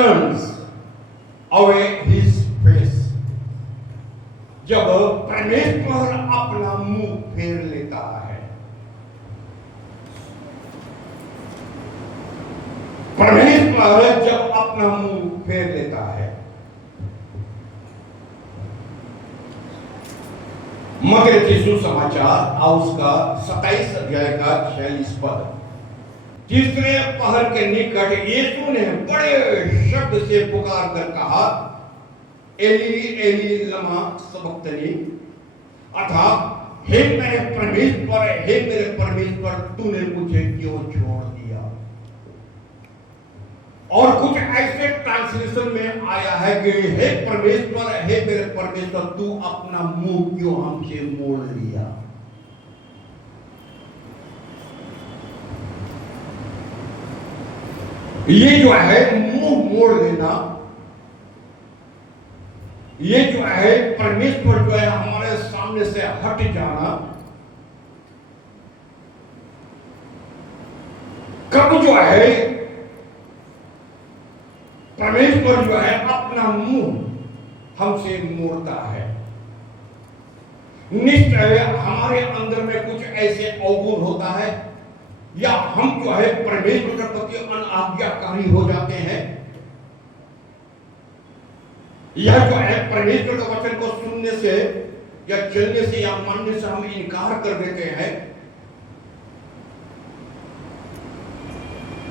turns away his face. जब परमेश्वर अपना मुंह फेर लेता है, परमेश्वर जब अपना मुंह फेर लेता है। मत्ती सुसमाचार और उसका 27 अध्याय का 46 पद। तीसरे पहर के निकट यीशु ने बड़े शब्द से पुकार कर कहा, एली एली लमा सबक्तनी, अर्थात हे मेरे परमेश्वर तूने मुझे क्यों छोड़ दिया। और कुछ ऐसे ट्रांसलेशन में आया है कि हे मेरे परमेश्वर तू अपना मुंह क्यों हमसे मोड़ लिया। ये जो है मुंह मोड़ लेना, ये जो है परमेश्वर जो है हमारे सामने से हट जाना, कब जो है परमेश्वर जो है अपना मुंह हमसे मोड़ता है। निश्चय हमारे अंदर में कुछ ऐसे अवगुण होता है, या हम जो है परमेश्वर के प्रति अनाज्ञाकारी हो जाते हैं, यह जो है परमेश्वर के वचन को सुनने से या चलने से या मानने से हम इनकार कर देते हैं,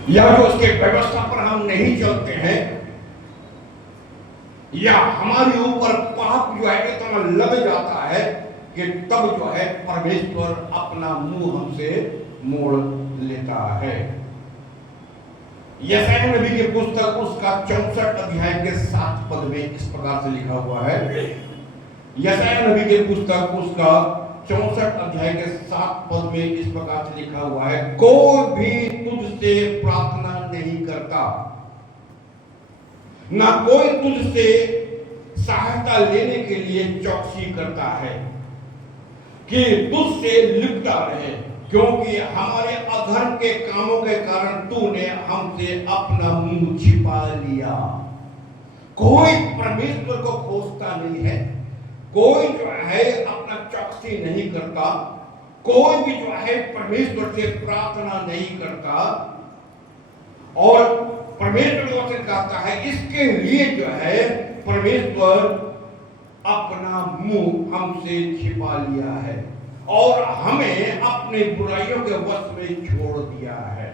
या जो उसके व्यवस्था पर हम नहीं चलते हैं, या हमारे ऊपर पाप जो है इतना लग जाता है कि तब जो है परमेश्वर अपना मुंह हमसे मोड़ लेता है। यशायाह नबी की पुस्तक उसका 64 अध्याय के 7 पद में इस प्रकार से लिखा हुआ है। यशायाह नबी की पुस्तक उसका 64 अध्याय के 7 पद में इस प्रकार से लिखा हुआ है, कोई भी तुझसे प्रार्थना नहीं करता, ना कोई तुझसे सहायता लेने के लिए चौकसी करता है कि तुझसे लिपटा रहे, क्योंकि हमारे अधर्म के कामों के कारण तूने हमसे अपना मुंह छिपा लिया। कोई परमेश्वर को खोजता नहीं है, कोई जो है अपना चौकसी नहीं करता, कोई भी जो है परमेश्वर से प्रार्थना नहीं करता, और परमेश्वर वचन कहता है इसके लिए जो है परमेश्वर अपना मुंह हमसे छिपा लिया है और हमें अपने बुराइयों के वश में छोड़ दिया है।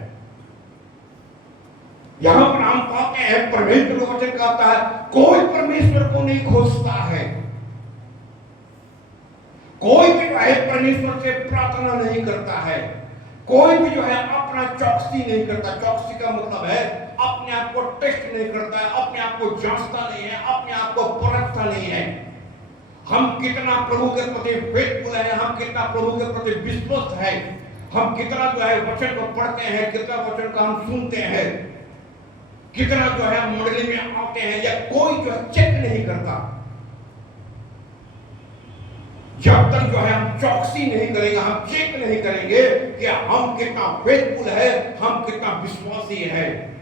यहां पर हम पाते हैं परमेश्वर का वचन कहता है कोई परमेश्वर को नहीं खोजता है, कोई भी जो है परमेश्वर से प्रार्थना नहीं करता है, कोई भी जो है अपना चौकसी नहीं करता। चौकसी का मतलब है अपने आप को टेस्ट नहीं करता है, अपने आप को जांचता नहीं है, अपने आप को परखता नहीं है। हम कितना प्रभु के प्रति फेथफुल है, हम कितना प्रभु के प्रति विश्वस्त है, हम कितना जो है वचन को पढ़ते हैं, कितना वचन को हम सुनते हैं, कितना जो है मंडली में आते हैं, या कोई जो है चेक नहीं करता। जब तक जो है हम चौकसी नहीं करेंगे, हम चेक नहीं करेंगे कि हम कितना फेथफुल है, हम कितना विश्वासी है,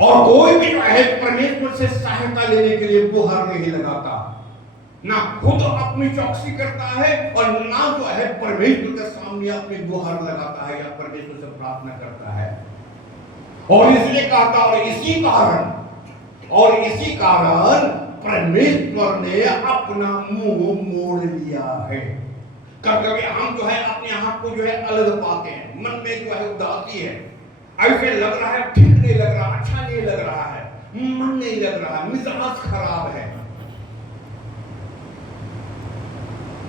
और कोई भी जो है परमेश्वर से सहायता लेने के लिए गुहार नहीं लगाता, ना खुद अपनी चौकसी करता है और ना जो है परमेश्वर के सामने अपनी गुहार लगाता है या परमेश्वर से प्रार्थना करता है। और इसलिए कहता और इसी कारण परमेश्वर ने अपना मुंह मोड़ लिया है। कभी हम जो है अपने आप को जो है अलग पाते हैं, मन में जो है उदासी है, ऐसे लग रहा है ठीक नहीं लग रहा, अच्छा नहीं लग रहा है, मन नहीं लग रहा, मिजाज खराब है,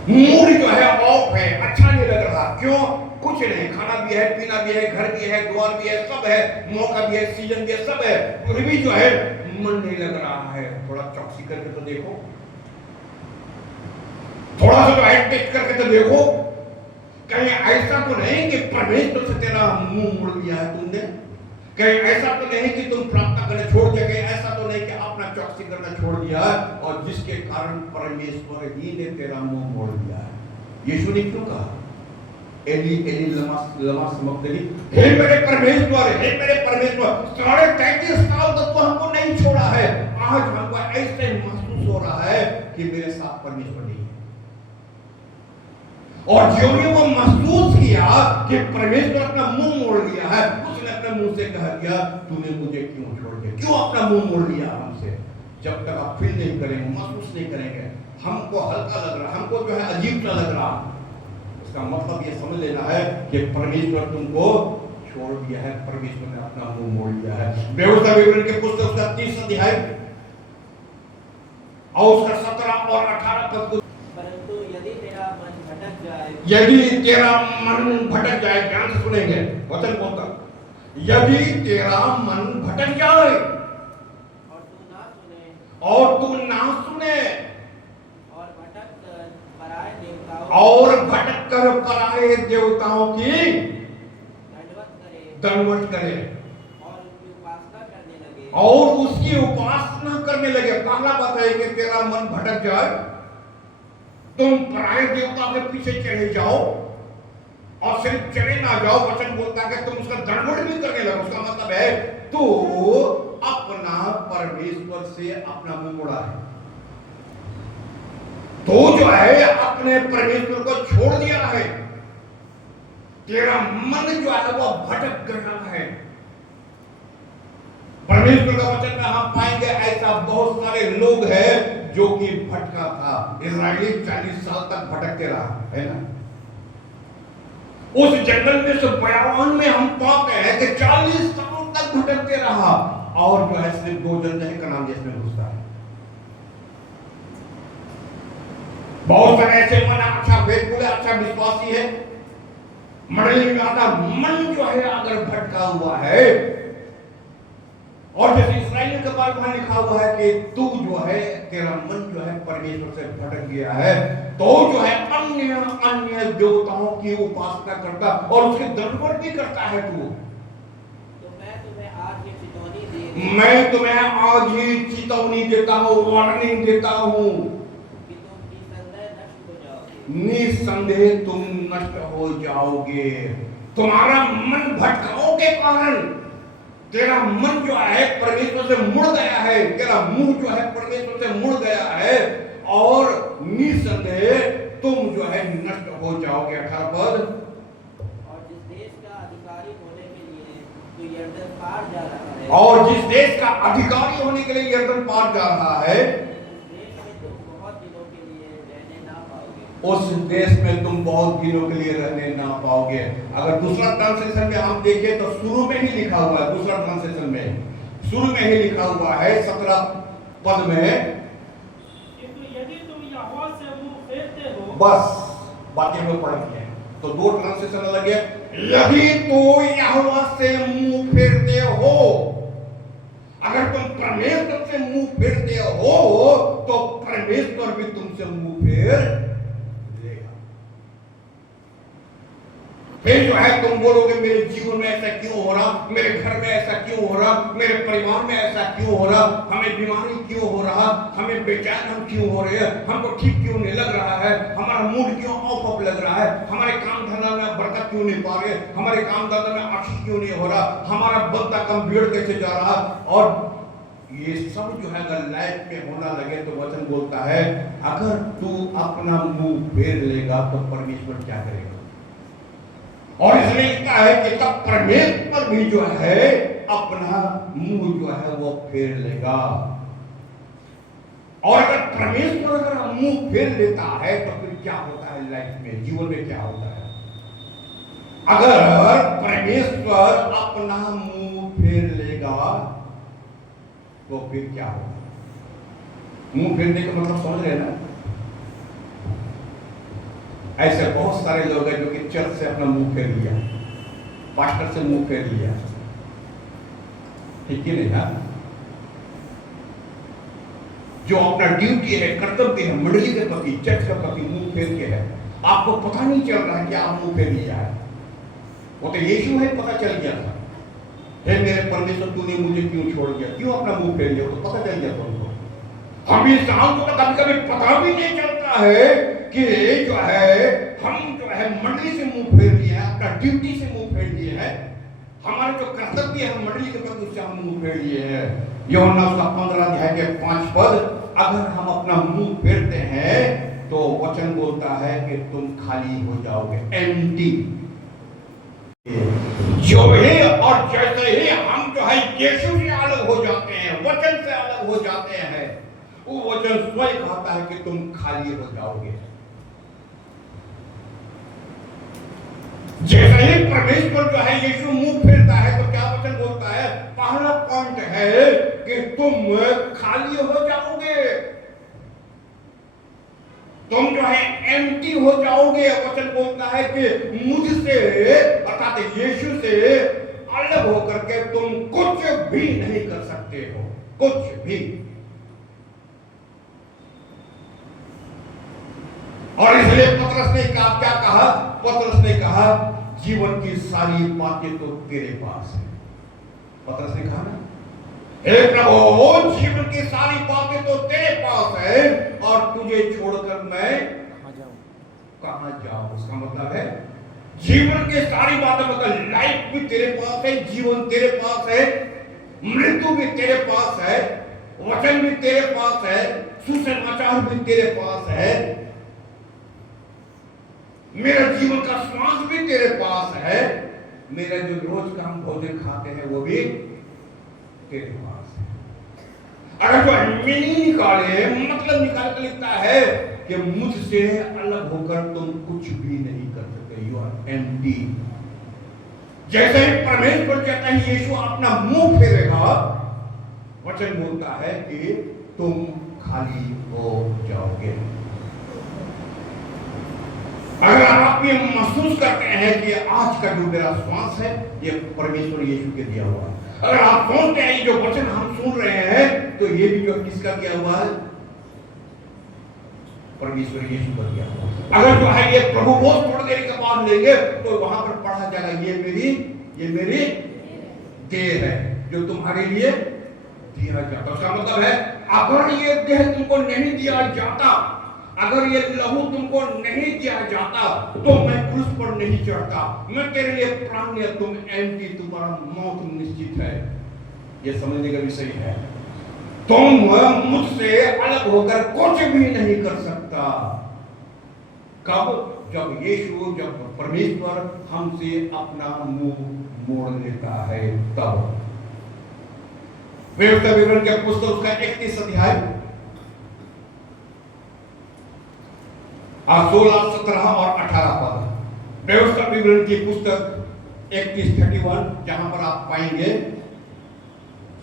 मूड जो है ऑफ है, अच्छा नहीं लग रहा। क्यों? कुछ नहीं, खाना भी है, पीना भी है, घर भी है, द्वार भी है, सब है, मौका भी है, सीजन भी है, सब है, फिर भी जो है मन नहीं लग रहा है। थोड़ा चौकसी करके तो देखो, थोड़ा सा तो है टेस्ट करके तो देखो, कहीं ऐसा तो नहीं कि परमेश्वर से तेरा मुंह मोड़ लिया है तुमने, कहीं ऐसा तो नहीं कि तुम प्रार्थना करना छोड़ दिया, कहीं ऐसा तो नहीं कि अपना चौकसी करना छोड़ दिया और जिसके कारण परमेश्वर ही ने तेरा मुंह मोड़ दिया है। यीशु ने क्यों कहा? एली एली लमा लमा समझते, हे मेरे परमेश्वर, हे मेरे परमेश्वर, 33.5 साल तक तो हमको नहीं छोड़ा है, आज हमको ऐसे महसूस हो रहा है कि मेरे साथ परमेश्वर नहीं है। और जो भी वो महसूस किया कि परमेश्वर अपना मुंह मोड़ लिया है, उसने अपने मुंह से कह दिया, तूने मुझे क्यों छोड़ दिया, क्यों अपना मुंह मोड़ लिया हमसे। जब तक आप फील नहीं करेंगे, महसूस नहीं करेंगे, हमको हल्का लग रहा, हमको जो है अजीब सा लग रहा, इसका मतलब ये समझ लेना है कि परमेश्वर तुमको छोड़ दिया है, परमेश्वर ने अपना मुंह मोड़ लिया है। व्यवस्था विवरण के पुस्तक का 30 अध्याय और उसका 17 और 18 पद, परंतु यदि तेरा मन भटक जाए, यदि तेरा मन भटक जाए, ध्यान से सुनेंगे वचन बोलता, यदि तेरा मन भटक जाए और तू ना सुने और भटक कर पराये देवताओं की दंडवत करे और उसकी उपासना करने लगे। पहला बात है कि तेरा मन भटक जाए, तुम पराये देवता के पीछे चले जाओ और सिर्फ चले ना जाओ, वचन बोलता है कि तुम उसका दंडवत भी करने लगो। उसका मतलब है तू अपना परमेश्वर से अपना मुंह मोड़ा है, तो जो है अपने परमेश्वर को छोड़ दिया है, तेरा मन जो है वो भटक गया है। परमेश्वर का वचन में हम पाएंगे ऐसा बहुत सारे लोग हैं जो कि भटका था। इस्राएली 40 साल तक भटकते रहा है ना। उस जंगल में से बयान में हम पाते हैं कि 40 साल तक भटकते रहा और जो है सिर्फ 2 जन है कनान देश में घुसता है। बहुत सारे ऐसे मन अच्छा वेदपुर अच्छा विश्वासी है, मंडली में आता मन जो है अगर भटका हुआ है, और जैसे इस्राएलियों के बारे में लिखा हुआ है कि तू जो है तेरा मन जो है परमेश्वर से भटक गया है, तो जो है अन्य अन्य देवताओं की उपासना करता और उसके दंडवत भी करता है तू। मैं तुम्हें आज ही चेतावनी देता हूँ, वार्निंग देता हूँ, निसंदेह तुम नष्ट हो जाओगे। तुम्हारा मन भटकाओं के कारण तेरा मन जो है परमेश्वर से मुड़ गया है, तेरा मुंह जो है परमेश्वर से मुड़ गया है और निसंदेह तुम जो है नष्ट हो जाओगे। 18 पद, और जिस देश का अधिकारी होने के लिए तू यरदन पार जा रहा है, और जिस देश का अधिकारी होने के लिए यरदन पार जा रहा है, उस देश में तुम बहुत दिनों के लिए रहने ना पाओगे। अगर दूसरा ट्रांसलेशन में हम देखें तो शुरू में ही लिखा हुआ है, दूसरा ट्रांसलेशन में शुरू में ही लिखा हुआ है 17 पद में, किंतु यदि तुम यहोवा से मुंह फेरते हो, बस बातें में पढ़ के तो 2 ट्रांसलेशन अलग है। यदि तो यहोवा से मुंह फेरते हो, अगर तुम परमेश्वर से मुंह फेरते हो तो परमेश्वर भी तुमसे मुंह फेर, फिर जो है तुम बोलोगे मेरे जीवन में ऐसा क्यों हो रहा, मेरे घर में ऐसा क्यों हो रहा, मेरे परिवार में ऐसा क्यों हो रहा, हमें बीमारी क्यों हो रहा, हमें बेचैन हम क्यों हो रहे हैं, हमको ठीक क्यों नहीं लग रहा है, हमारा मूड क्यों ऑफ लग रहा है, हमारे काम धंधा में बरकत क्यों नहीं पा रहे, हमारे काम धंधा में आशीष क्यों नहीं हो रहा, हमारा बंदा कम भीड़ कैसे जा रहा। और ये सब जो है अगर लाइफ में होना लगे तो वचन बोलता है अगर तू अपना मुंह फेर लेगा तो परमेश्वर क्या करेगा। और इसलिए लिखा है कि तब परमेश्वर भी जो है अपना मुंह जो है वो फेर लेगा। और अगर परमेश्वर अगर मुंह फेर लेता है तो फिर क्या होता है लाइफ में, जीवन में क्या होता है। अगर परमेश्वर अपना मुंह फेर लेगा तो फिर क्या होगा। मुंह फेरने का मतलब समझ रहे ना। ऐसे बहुत सारे लोग हैं जो कि चर्च से अपना मुंह फेर लिया, पास्टर से मुंह फेर लिया, ठीक है नहीं ना। जो अपना ड्यूटी है, कर्तव्य है, मंडली के प्रति, चर्च के प्रति मुंह फेर के है, आपको पता नहीं चल रहा है कि आप मुंह फेर लिया है। वो तो यीशु है, पता चल गया था, हे मेरे परमेश्वर तूने मुझे क्यों छोड़ दिया, क्यों अपना मुंह फेर लिया, तो पता चल गया था उनको। हम इंसान को तो कभी कभी पता भी नहीं चलता है कि जो है हम जो है मंडली से मुंह फेर लिए हैं, अपना ड्यूटी से मुंह फेर लिए हैं, हमारे जो कर्तव्य है मंडली के प्रति उससे हम मुंह फेर लिए हैं। यूहन्ना उसका 15 अध्याय के 5 पद, अगर हम अपना मुंह फेरते हैं तो वचन बोलता है कि तुम खाली हो जाओगे, एम्प्टी। जो ही और जैसे ही हम जो है यीशु से अलग हो जाते हैं, वचन से अलग हो जाते हैं, वो वचन स्वयं कहता है कि तुम खाली हो जाओगे। जैसे ही परमेश्वर जो है यीशु मुंह फेरता है तो क्या वचन बोलता है? पहला पॉइंट है कि तुम खाली हो जाओगे, तुम जो है एम्प्टी हो जाओगे। वचन बोलता है कि मुझसे अर्थात यीशु से अलग होकर के तुम कुछ भी नहीं कर सकते हो, कुछ भी। और इसलिए पतरस ने क्या कहा? पतरस ने कहा जीवन की सारी बातें तो तेरे पास है। पतरस ने कहा ना, हे प्रभु जीवन की सारी बातें तो तेरे पास है और तुझे छोड़कर मैं कहां जाऊं। उसका मतलब है जीवन की सारी बातें, मतलब लाइफ भी तेरे पास है, जीवन तेरे पास है, मृत्यु भी तेरे पास है, वचन भी तेरे पास है, सुसमाचार भी तेरे पास है, मेरा जीवन का श्वास भी तेरे पास है, मेरा जो रोज का हम भोजन खाते हैं वो भी तेरे पास है। अगर जो मीनिंग निकाले, मतलब निकाल कर लिखता है कि मुझसे अलग होकर तुम कुछ भी नहीं कर सकते, यू आर एम्प्टी। जैसे ही परमेश्वर कहता है यीशु अपना मुंह फेरेगा, वचन बोलता है कि तुम खाली हो जाओगे। अगर आप ये महसूस करते हैं कि आज का जो मेरा श्वास है ये परमेश्वर यीशु के दिया हुआ है, अगर आप सोचते हैं जो वचन हम सुन रहे हैं तो ये भी जो किसका दिया हुआ है? परमेश्वर यीशु का दिया हुआ है। अगर जो है ये प्रभु बोध थोड़ी देर के बाद लेंगे तो वहां पर पढ़ा जाएगा ये मेरी देह है जो तुम्हारे लिए दिया जाता। उसका मतलब है अगर ये देह तुमको नहीं दिया जाता, अगर ये लहू तुमको नहीं दिया जाता तो मैं क्रूस पर नहीं चढ़ता, मैं तेरे लिए प्राण दिया, तुम एम्प्टी, तुम्हारा मौत निश्चित है। ये समझने का विषय है। तुम मुझसे अलग होकर कुछ भी नहीं कर सकता। कब? जब यीशु, जब परमेश्वर हमसे अपना मुंह मोड़ लेता है तब। व्यवस्था विवरण के पुस्तक उसका 31 अध्याय 16, 17 और 18 पद। व्यवस्था विवरण की पुस्तक 31:31, जहां पर आप पाएंगे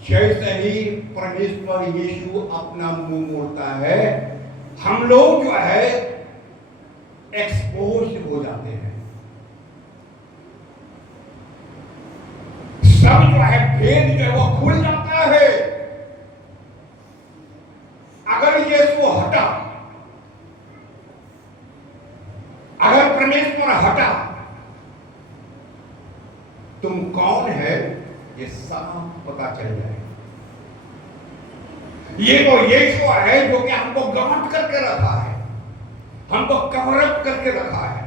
जैसे ही परमेश्वर यीशु अपना मुंह मोड़ता है हम लोग जो है एक्सपोज हो जाते हैं, सब जो है भेद जो है वो खुल जाता है। अगर यीशु हटा, अगर परमेश्वर हटा, तुम कौन है ये साफ पता चल जाएगा। ये तो यीशु है जो कि हमको गमट करके रखा है, हमको कवर अप करके रखा है,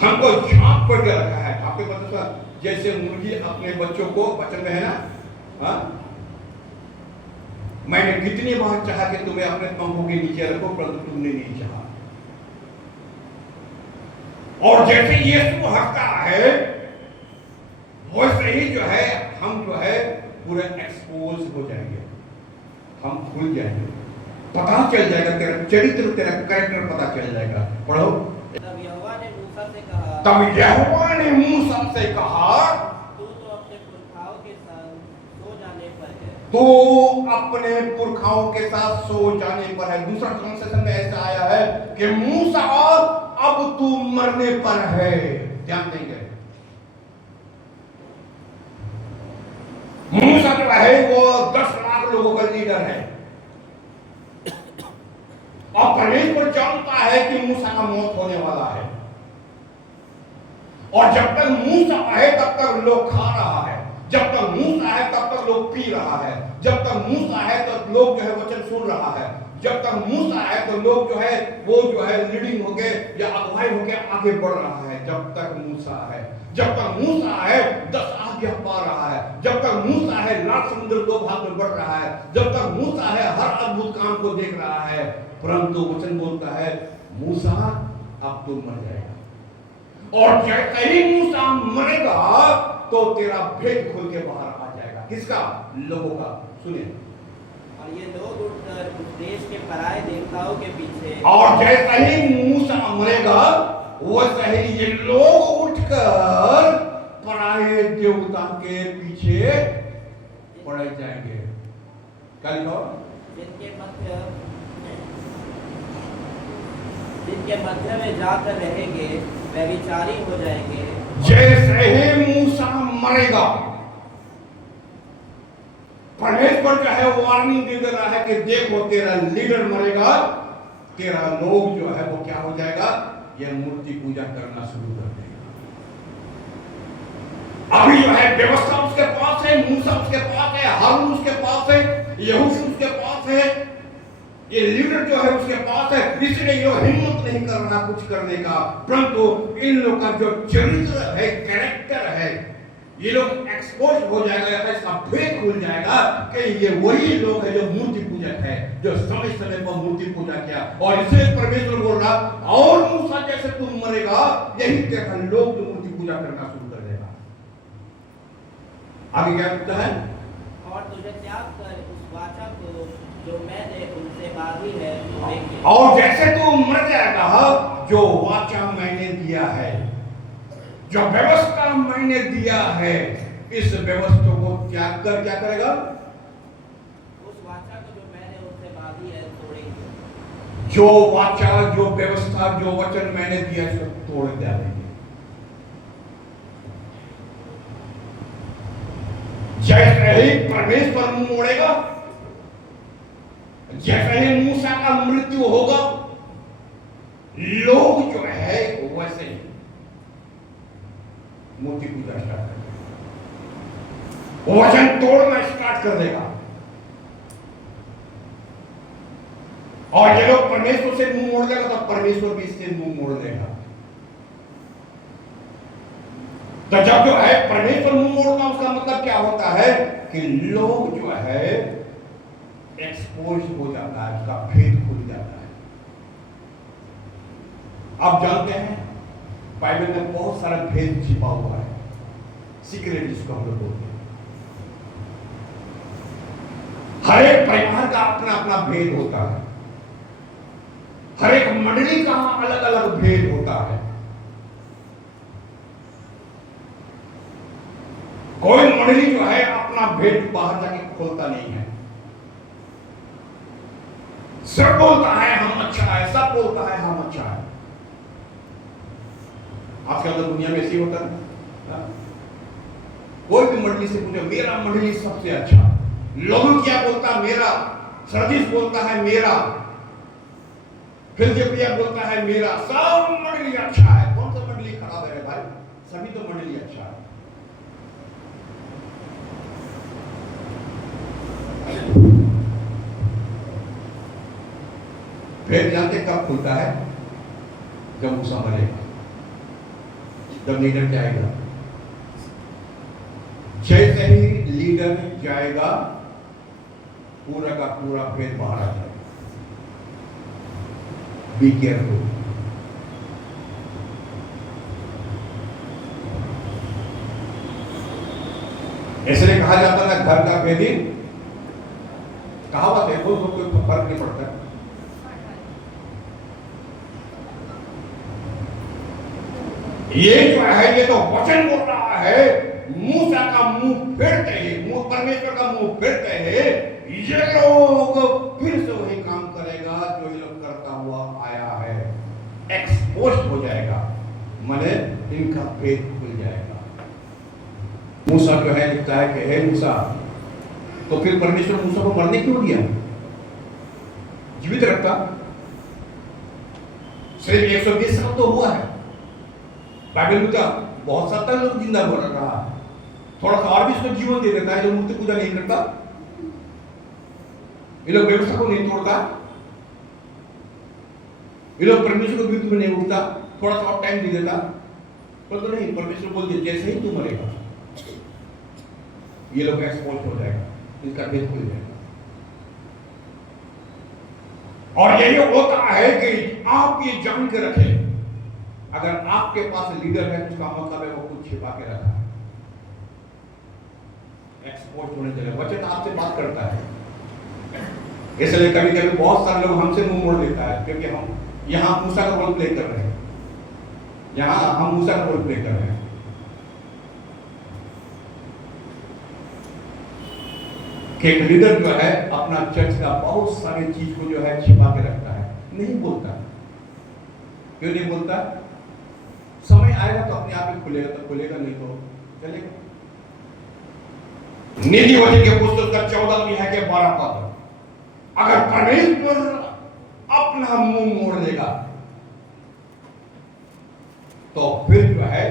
हमको झांक करके रखा है। आपके पता जैसे मुर्गी अपने बच्चों को, बच्चों में है ना, हाँ, मैंने कितनी बार चाहा कि तुम्हें अपने पंखों के नीचे रखो परंतु तुमने नहीं चाहा। और जैसे यीशु हटता है वैसे ही जो है हम जो है पूरे एक्सपोज हो जाएंगे, हम खुल जाएंगे, पता चल जाएगा तेरा चरित्र, तेरा कैरेक्टर पता चल जाएगा। पढ़ो। तब यहोवा ने मूसा से कहा, तब यहोवा ने मूसा से कहा, तू तो अपने पुरखाओं के साथ सो जाने पर है। तो अपने पुरखाओं के साथ सो जाने पर है। दूसरा ट्रांसलेशन में ऐसा आया है कि मूसा अब तू मरने पर है। ध्यान देंगे, मूसा जो है वो 10 लाख लोगों का लीडर है और परमेश्वर जानता है कि मूसा का मौत होने वाला है और जब तक मूसा है तब तक लोग खा रहा है, जब तक मूसा है तब तक लोग पी रहा है, जब तक मूसा है तब लोग जो है वचन सुन रहा है, जब तक मूसा है तो लोग जो है वो जो है लीडिंग हो गए या अगुवाई हो गए आगे बढ़ रहा है। जब तक मूसा है, जब तक मूसा है 10 आज्ञा पा रहा है, जब तक मूसा है लाल समुद्र 2 भाग में बढ़ रहा है, जब तक मूसा है हर अद्भुत काम को देख रहा है। परंतु वचन बोलता है मूसा अब तू मर जाएगा, और जैसे ही मूसा मरेगा तो तेरा भेद खुल के बाहर आ जाएगा। किसका? लोगों का। सुनिए, और ये लोग उठकर उस देश के पराये देवताओं के पीछे, और जैसा ही मूसा मरेगा वैसा ही ये लोग उठकर पराये देवता के पीछे पड़ जाएंगे। क्या लिखा? जिनके मध्य में जाकर रहेंगे व्यभिचारी हो जाएंगे। जैसे ही मूसा मरेगा, परमेश्वर जो है वार्निंग दे रहा है कि देखो तेरा लीडर मरेगा, तेरा लोग जो है वो क्या हो जाएगा, ये मूर्ति पूजा करना शुरू कर देगा। अभी जो है व्यवस्था उसके पास है, मूसा उसके पास है, हारून उसके पास है, यहोशू उसके पास है, ये लीडर जो है उसके पास है, इसलिए ये हिम्मत नहीं कर रहा कुछ करने का। परंतु इन लोग का जो चरित्र है, कैरेक्टर है, ये लोग एक्सपोज हो जाएगा, इसका भेद खुल जाएगा कि ये वही लोग है जो मूर्ति पूजक है, जो समय समय पर मूर्ति पूजा किया। और इसलिए परमेश्वर बोल रहा, और मूसा जैसे तुम मरेगा यही तेरा लोग जो मूर्ति पूजा करना शुरू कर देगा। आगे क्या कहता है? और तुझे त्याग कर उस वाचा को जो मैंने उनसे बांधी है तोड़ेंगे। और जैसे तू मर जाएगा, जो वाचा मैंने दिया है, जो व्यवस्था मैंने दिया है, इस व्यवस्था को त्याग कर क्या करेगा? उस वाचा को जो मैंने उनसे बांधी है तोड़ेंगे। जो वाचा, जो व्यवस्था, जो वचन मैंने दिया है इसको तोड़ देंगे। जैसे ही परमेश्वर मुंह मोड़ेगा, जैसे ही मूसा का मृत्यु होगा, लोग जो है वैसे ही मूर्ति पूजा स्टार्ट कर देगा, वचन तोड़ना स्टार्ट कर देगा। और ये लोग परमेश्वर से मुंह मोड़ देगा तो परमेश्वर भी इससे मुंह मोड़ देगा। तो जब जो है परमेश्वर मुंह मोड़ना, उसका मतलब क्या होता है कि लोग जो है एक्सपोज हो जाता है, उसका भेद खुल जाता है। आप जानते हैं बाइबल में बहुत सारा भेद छिपा हुआ है, सीक्रेट जिसको हम लोग बोलते हैं। हर एक परिवार का अपना अपना भेद होता है, हर एक मंडली का अलग अलग भेद होता है। कोई मंडली जो है अपना भेद बाहर जाके खोलता नहीं है, सब बोलता है हम अच्छा है, सब बोलता है हम अच्छा है। आजकल तो दुनिया में ऐसी होता है, कोई भी मंडली से पूछो मेरा मंडली सबसे अच्छा, लोगों क्या बोलता मेरा, सरदीस बोलता है मेरा, फिलदेल्फिया बोलता है मेरा, सब मंडली अच्छा है। कौन सा मंडली खराब है भाई? सभी तो मंडली अच्छा है। फिर जानते कब खुलता है? जब मूसा मरेगा, जब लीडर जाएगा। जैसे ही लीडर जाएगा पूरा का पूरा भेद बाहर आ जाएगा। Be careful. इसलिए कहा जाता है घर का भेदी कहावत है, वो कोई फर्क नहीं पड़ता। ये जो है ये तो वचन बोल रहा है, मूसा का मुंह फेरते ही, परमेश्वर का मुंह फेरते ही ये लोग फिर से वही काम करेगा जो ये लोग करता हुआ आया है। एक्सपोज हो जाएगा, माने इनका भेद खुल जाएगा। मूसा जो है लिखता है कि हे मूसा, तो फिर परमेश्वर मूसा को मरने क्यों दिया? जीवित रखता। सिर्फ 120 साल तो हुआ है, बाइबल में क्या बहुत 70 लोग जिंदा हो रहा, थोड़ा सा और भी इसको जीवन दे देता है जो मूर्ति पूजा नहीं करता, ये लोग व्यवस्था को नहीं तोड़ता, ये लोग परमेश्वर के विरुद्ध में नहीं उठता, थोड़ा सा और टाइम दे देता, पर तो नहीं, परमेश्वर बोल दे जैसे ही तू मरेगा ये लोग एक्सपोज हो जाएगा, इसका भेद खुल जाएगा। और यही होता है कि आप ये जान के रखें, अगर आपके पास लीडर है उसका मतलब है वो कुछ छिपा के रखा है, एक्सपोज होने चले। वचन आपसे बात करता है, इसलिए कभी कभी बहुत सारे लोग हमसे मुंह मोड़ लेता है, क्योंकि हम यहाँ मूसा का रोल प्ले कर रहे हैं, यहाँ हम मूसा का रोल प्ले कर रहे हैं। कि एक लीडर जो है अपना चर्च का बहुत सारी चीज को जो है छिपा के रखता है, नहीं बोलता। क्यों नहीं बोलता? समय आएगा तो अपने आप ही खुलेगा, तो खुलेगा, नहीं तो चलेगा। नीति वचन के पुस्तक का 14 है के 12 पद, अगर परमेश्वर अपना मुंह मोड़ लेगा तो फिर जो है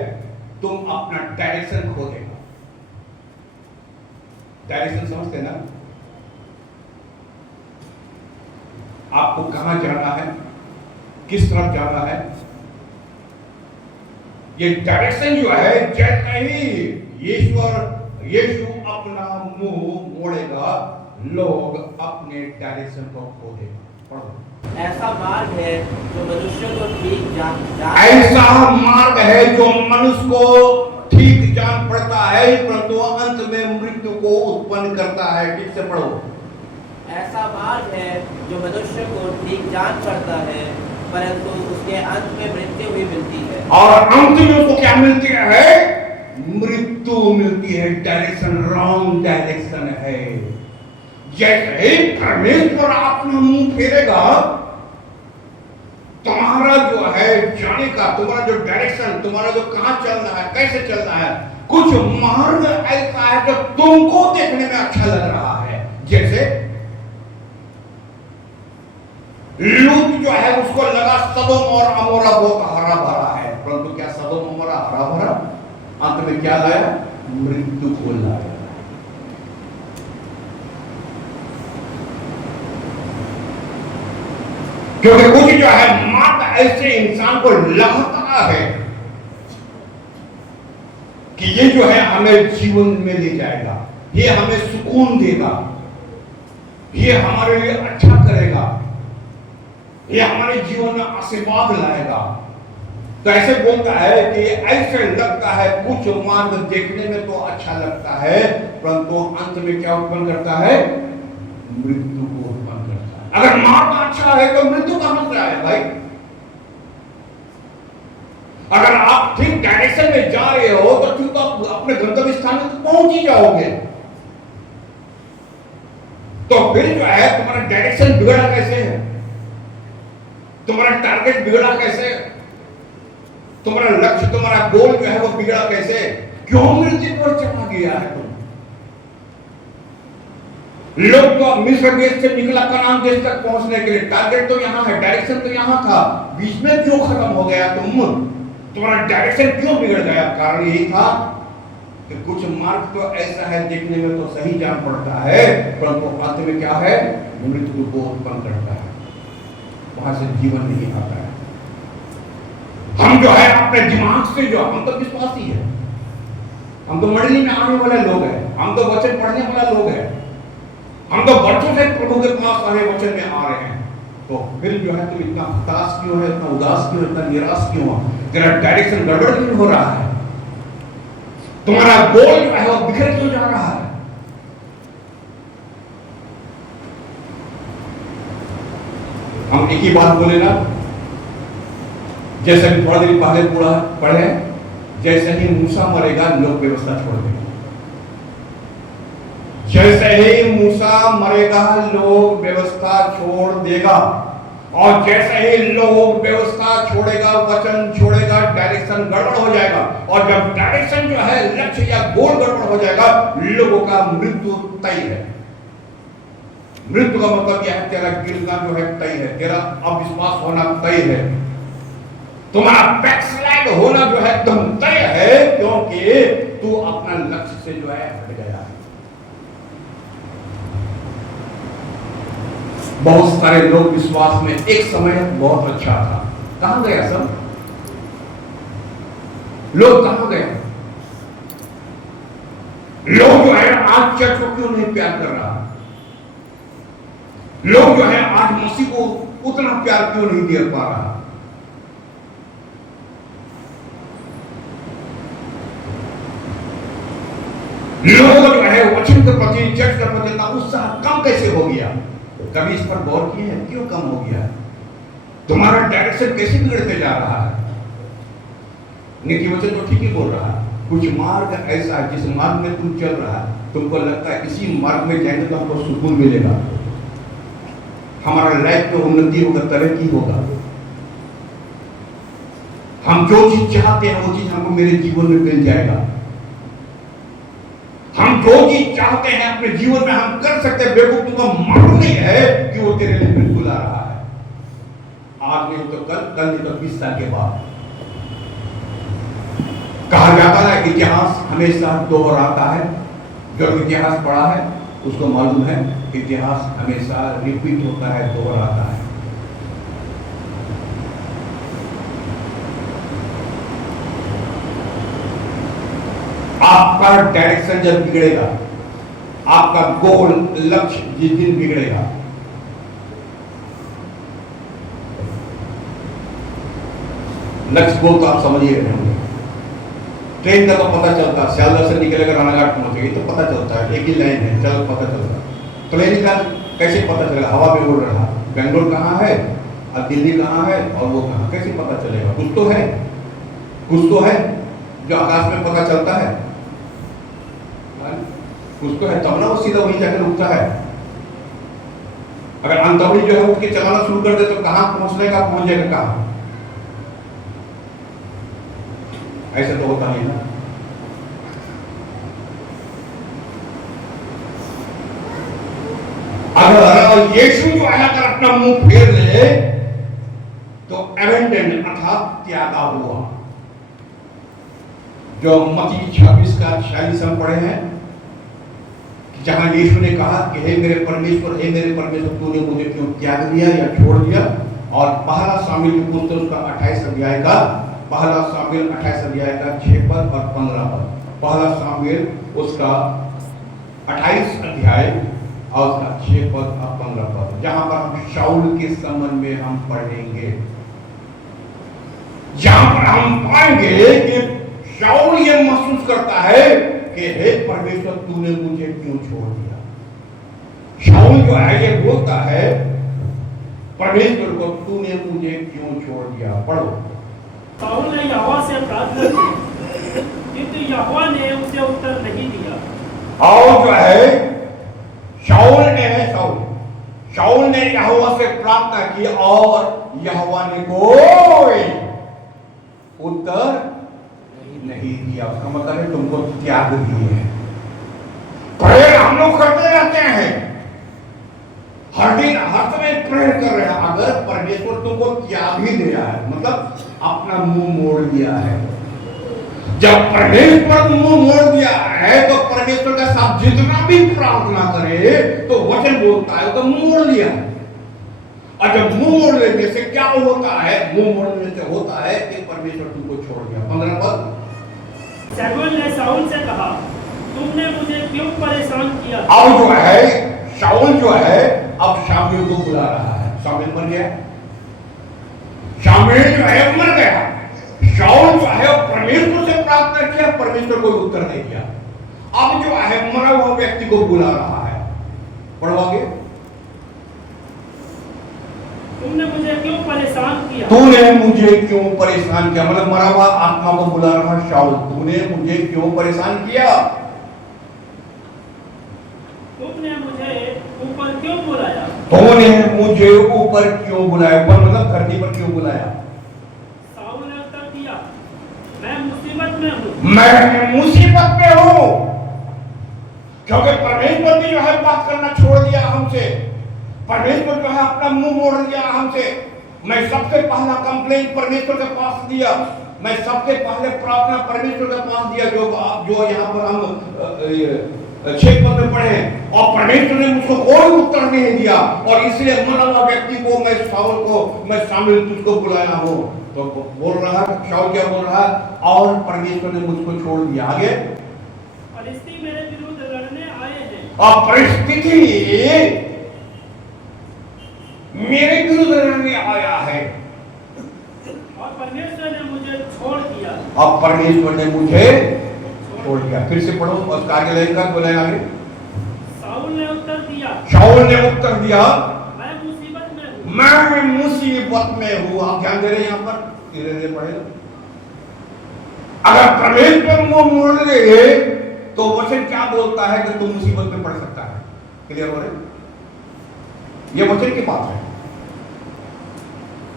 तुम अपना डायरेक्शन खो देगा। डायरेक्शन समझते ना? आपको कहां जाना है, किस तरफ जाना है, ये डायरेक्शन जो है, जैसे ही यीशु अपना मुंह मोड़ेगा लोग अपने डायरेक्शन को खो देगा। ऐसा मार्ग है जो मनुष्य को ठीक जान ऐसा मार्ग है जो मनुष्य को ठीक जान पड़ता है, परंतु अंत में मृत्यु को उत्पन्न करता है। ठीक से पढ़ो। ऐसा मार्ग है जो मनुष्य को ठीक जान पड़ता है, परंतु उसके अंत में मृत्यु भी मिलती है। और अंत में उसको क्या मिलती है? मृत्यु मिलती है। डायरेक्शन रॉन्ग डायरेक्शन है। जैसे ही परमेश्वर अपना मुंह फेरेगा, तुम्हारा जो है जाने का, तुम्हारा जो डायरेक्शन, तुम्हारा जो कहां चलना है, कैसे चलना है, कुछ मार्ग ऐसा है जो तुमको देखने में अच्छा लग रहा है। जैसे लूत जो है उसको लगा सदोम और अमोरा बहुत हरा भरा है, परंतु क्या सदोम अमोरा हरा भरा? अंत में क्या लाया? मृत्यु को लाया। क्योंकि कुछ जो है मार्ग ऐसे इंसान को लगता है कि ये जो है हमें जीवन में ले जाएगा, ये हमें सुकून देगा, ये हमारे लिए अच्छा करेगा, ये हमारे जीवन में आशीर्वाद लाएगा। तो ऐसे बोलता है कि ऐसे लगता है, कुछ मार्ग देखने में तो अच्छा लगता है, परंतु अंत में क्या उत्पन्न करता है? मृत्यु को उत्पन्न करता है। अगर मार्ग अच्छा है तो मृत्यु कहां से आए भाई? अगर आप ठीक डायरेक्शन में जा रहे हो तो ठीक तो अपने गंतव्य स्थान तक पहुंच ही जाओगे। तो फिर जो है तुम्हारा डायरेक्शन बिगड़ा कैसे है? तुम्हारा टारगेट बिगड़ा कैसे? तुम्हारा लक्ष्य, तुम्हारा गोल जो है वो बिगड़ा कैसे? क्यों मृत्यु पर चला गया है तुम? लोग तो मिस्र देश से निकला कनान देश तक पहुंचने के लिए, टारगेट तो यहां है, डायरेक्शन तो यहां था, बीच में क्यों खत्म हो गया तुम? तुम्हारा डायरेक्शन क्यों बिगड़ गया? कारण यही था कि कुछ मार्ग तो ऐसा है देखने में तो सही जान पड़ता है, परंतु अंत में क्या है? मृत्यु को उत्पन्न करता है, वहां से जीवन नहीं आता है। हम जो है अपने दिमाग से जो, हम तो विश्वासी है, हम तो मंडली में आने वाले लोग हैं, हम तो वचन पढ़ने वाले लोग हैं, हम तो वर्षों से प्रभु के पास आने वचन में आ रहे हैं, तो फिर जो है तुम इतना हताश क्यों है, इतना उदास क्यों, इतना निराश क्यों हो? तेरा डायरेक्शन गड़बड़ क्यों हो रहा है? तुम्हारा गोल जो है वो बिखर क्यों जा रहा है? हम एक ही बात बोले ना, जैसे भी थोड़ा देर पहले पढ़े, जैसे ही मूसा मरेगा लोग व्यवस्था छोड़ देंगे। जैसे ही मूसा मरेगा लोग व्यवस्था छोड़ देगा, और जैसे ही लोग व्यवस्था छोड़ेगा, वचन छोड़ेगा, डायरेक्शन गड़बड़ हो जाएगा। और जब डायरेक्शन जो है, लक्ष्य या गोल गड़बड़ हो जाएगा, लोगों का मृत्यु तय है। मृत्यु का मतलब क्या है? तेरा गिरना जो है तय है, तेरा अविश्वास होना तय है, तुम्हारा बैकस्लाइड होना जो है तुम तय है, क्योंकि तू अपना लक्ष्य से जो है हट गया है। बहुत सारे लोग विश्वास में एक समय बहुत अच्छा था, कहां गया सब? लोग कहां गए? लोग जो है आज चर्च को क्यों नहीं प्यार कर रहा? लोग जो है आज मसीह को उतना प्यार क्यों नहीं दे पा रहा? लोग जो है वचन के प्रति, चर्च के प्रति इतना उत्साह कम कैसे हो गया? कभी इस पर गौर किए हैं क्यों कम हो गया? तुम्हारा डायरेक्शन कैसे बिगड़ते जा रहा है? नीति वचन तो ठीक ही बोल रहा है, कुछ मार्ग ऐसा है जिस मार्ग में तुम चल रहा है, तुमको लगता है इसी मार्ग में जाएंगे तो हमको सुकून मिलेगा, हमारा लाइफ में उन्नति होगा, तरक्की होगा, हम जो चीज चाहते हैं वो चीज हमको मेरे जीवन में मिल जाएगा, हम जो चीज चाहते हैं अपने जीवन में हम कर सकते हैं। बेवकूफ तुमको मालूम नहीं है कि वो तेरे लिए बिल्कुल आ रहा है, आज नहीं तो कल, कल नहीं तो 20 साल के बाद। कहा जाता है इतिहास हमेशा दोहराता है, जो इतिहास पढ़ा है उसको मालूम है इतिहास हमेशा रिपीट होता है, दोहराता है। आपका डायरेक्शन जब बिगड़ेगा, आपका गोल, लक्ष्य जिस दिन बिगड़ेगा, लक्ष्य गोल तो आप समझ ही रहे होंगे। ट्रेन का तो पता चलता है, सियालदह से निकलेगा रानाघाट पहुंचेगी तो पता चलता है, एक ही लाइन है, चलो पता चलता है। प्लेन का कैसे पता चलेगा? हवा में उड़ रहा, बेंगलोर कहाँ है और दिल्ली कहाँ है और वो कहाँ, कैसे पता चलेगा? कुछ तो है, कुछ तो है जो आकाश में पता चलता है, कुछ तो है, तब ना वो सीधा वहीं जाकर रुकता है। अगर अंतवड़ी जो है उठ के चलाना शुरू कर दे तो कहाँ पहुंचने का, पहुंच जाएगा कहाँ? ऐसा तो होता नहीं ना। अगर यीशु जो है अगर अपना मुंह फेर ले तो एवेंडन अर्थात त्यागा हुआ, जो मत्ती 26 का 46 हम पढ़े हैं, जहां यीशु ने कहा कि हे मेरे परमेश्वर, हे मेरे परमेश्वर, तूने मुझे क्यों त्याग दिया या छोड़ दिया? और पहला शामिल की पुस्तक उसका 28 अध्याय का, पहला शामिल 28 अध्याय का 6 पद और 15 पद, पहला शामिल उसका 28 अध्याय और उसका 6 पद और 15 पद, जहां पर हम शाऊल के संबंध में हम पढ़ेंगे, जहां पर हम पाएंगे कि शाऊल ये महसूस करता है कि हे परमेश्वर, तूने मुझे क्यों छोड़ दिया? शाऊल जो है ये बोलता है परमेश्वर को, तूने मुझे क्यों छोड़ दिया? पढ़ो। शाऊल ने यहोवा से प्रार्थना की, किंतु यहोवा ने उसे उत्तर नहीं दिया। और जो है शाऊल ने यहोवा से प्रार्थना की और यहोवा ने कोई उत्तर नहीं दिया। उसका मतलब है तुमको त्याग दिए हैं। प्रेयर हम लोग करते रहते हैं, हर दिन हर समय प्रेयर कर रहे हैं। अगर परमेश्वर तुमको त्याग ही दिया है, मतलब अपना मुंह मोड़ दिया है, जब परमेश्वर मुंह मोड़ दिया है तो परमेश्वर के साथ जितना भी प्रार्थना करे तो वचन बोलता है तो मुंह मोड़ लिया है। और जब मुंह मोड़ लेने से क्या होता है? मुंह मोड़ने से होता है कि परमेश्वर तुमको छोड़ दिया। 15 पद, शमूएल ने शाऊल से कहा, तुमने मुझे क्यों परेशान किया? अब जो है शाऊल जो है अब शामूएल को बुला रहा है। शामूएल मर गया, शामूएल जो है मर गया। शाऊल जो है परमेश्वर से प्रार्थना किया, परमेश्वर कोई उत्तर नहीं दिया। अब जो है मरा हुआ व्यक्ति को बुला रहा है। पढ़वागे, तुमने मुझे क्यों परेशान किया? तूने मुझे क्यों परेशान किया? मतलब मरा हुआ आत्मा को बुला रहा है शाऊल, तूने मुझे क्यों परेशान किया? तुमने मुझे ऊपर क्यों बुलाया? तूने मुझे ऊपर क्यों बुलाया? ऊपर मतलब धरती पर क्यों बुलाया? शाऊल ने उत्तर दिया, मैं मुसीबत में हूँ। मैं मुसीबत में हूँ, क्योंकि परमेश्वर ने जो है बात करना छोड़ दिया हमसे। परमेश्वर जो है अपना मुंह मोड़ दिया हमसे। मैं सबसे पहला कंप्लेंट परमेश्वर के पास दिया, मैं सबसे पहले प्रार्थना परमेश्वर के पास दिया। जो यहाँ पर हम 6 पद में पढ़े, और परमेश्वर ने मुझको कोई उत्तर नहीं दिया, और इसलिए मरा हुआ व्यक्ति को मैं शाऊल को मैं शामिल तुझको बुलाया हूं। तो बोल रहा शाऊल क्या बोल रहा, और परमेश्वर ने मुझको छोड़ दिया। आगे, फलिस्ती मेरे विरुद्ध लड़ने आए हैं और परिस्थिति मेरे विरुद्ध लड़ने आया है, और परमेश्वर ने मुझे छोड़ दिया। अब परमेश्वर ने मुझे छोड़ दिया। फिर से पढ़ो, उसका आगे लगेगा, बोले आगे। शाऊल ने उत्तर दिया, शाऊल ने उत्तर दिया, मैं मुसीबत में हूँ। मैं मुसीबत में हूँ। आप ध्यान दे रहे हैं यहाँ पर, धीरे धीरे पढ़ेगा। अगर परमेश्वर मुंह मोड़ ले तो वचन क्या बोलता है कि तू मुसीबत में पड़ सकता है। क्लियर हो रहे, ये वचन की बात है।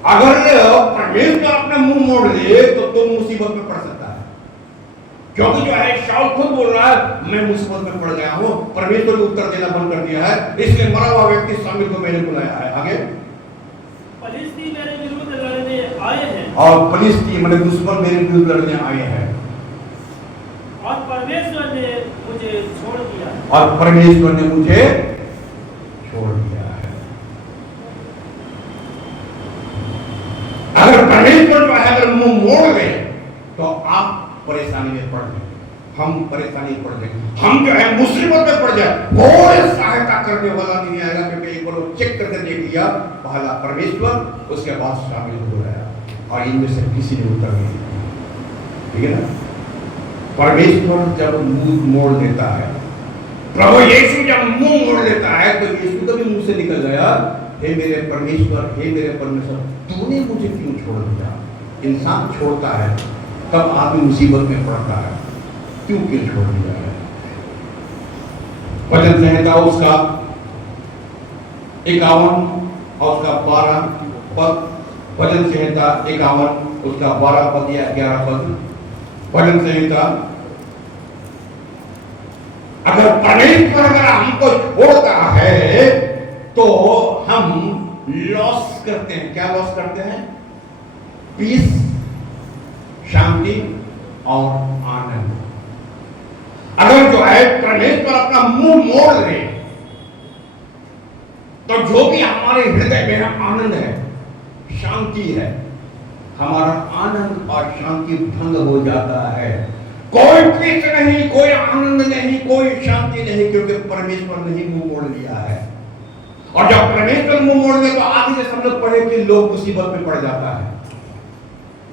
अगर परमेश्वर अपना मुंह मोड़ ले तो तुम मुसीबत में पड़ सकता है, क्योंकि जो है शाऊल खुद बोल रहा है मैं मुसीबत में पड़ गया हूं, परमेश्वर ने उत्तर देना बंद कर दिया है, इसलिए मरा हुआ व्यक्ति शामिल को मैंने बुलाया है। आगे, फलिस्ती मेरे विरुद्ध लड़ने आए हैं, और फलिस्ती मतलब दुश्मन मेरे विरुद्ध लड़ने आए हैं, और परमेश्वर ने मुझे छोड़ दिया। और परमेश्वर ने मुझे छोड़ दिया है। अगर परमेश्वर जो है अगर मुंह मोड़ ले तो आप परेशानी में पड़ जाए, हम परेशानी पड़ जाए, हम जो है मुसीबत में पड़ जाए, कोई सहायता करने वाला नहीं आएगा, क्योंकि एक बार वो चेक करके देख लिया, पहला परमेश्वर, उसके बाद शामिल हो गया, और इनमें से किसी ने उत्तर नहीं दिया। ठीक है ना? परमेश्वर जब मुंह मोड़ देता है, प्रभु यीशु जब मुंह मोड़ लेता है, तो यीशु का भी मुंह से निकल गया, हे मेरे परमेश्वर, हे मेरे परमेश्वर, तूने मुझे क्यों छोड़ दिया। इंसान छोड़ता है तब आदमी मुसीबत में पड़ता है, क्यों छोड़ दिया है। भजन संहिता उसका 51 और उसका 12 पद, भजन संहिता 51 उसका 12 पद या 11 पद। भजन संहिता, अगर परमेश्वर अगर हमको छोड़ता है तो हम लॉस करते हैं। क्या लॉस करते हैं? पीस, शांति और आनंद। अगर जो है परमेश्वर अपना मुंह मोड़ ले तो जो भी हमारे हृदय में आनंद है, शांति है, हमारा आनंद और शांति भंग हो जाता है। कोई पीस नहीं, कोई आनंद नहीं, कोई शांति नहीं, क्योंकि परमेश्वर ने ही मुंह मोड़ लिया है। और जब परमेश्वर मुंह मोड़ ले तो आगे जैसे हम लोग पढ़े कि लोग मुसीबत में पड़ जाता है,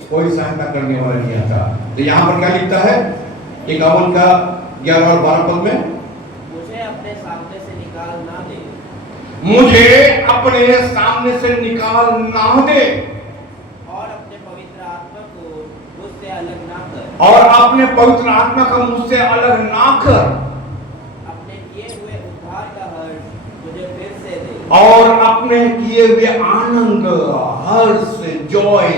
कोई सहायता करने वाला नहीं आता। तो यहां पर क्या लिखता है 51 का 11 और 12 पद में, मुझे अपने सामने से निकाल ना दे, मुझे अपने सामने से निकाल ना दे, और अपने पवित्र आत्मा को मुझसे अलग ना कर, और अपने पवित्र आत्मा को मुझसे अलग ना कर, अपने किए हुए उद्धार का हर्ष मुझे फिर से दे, और अपने किए हुए आनंद, हर्ष, जॉय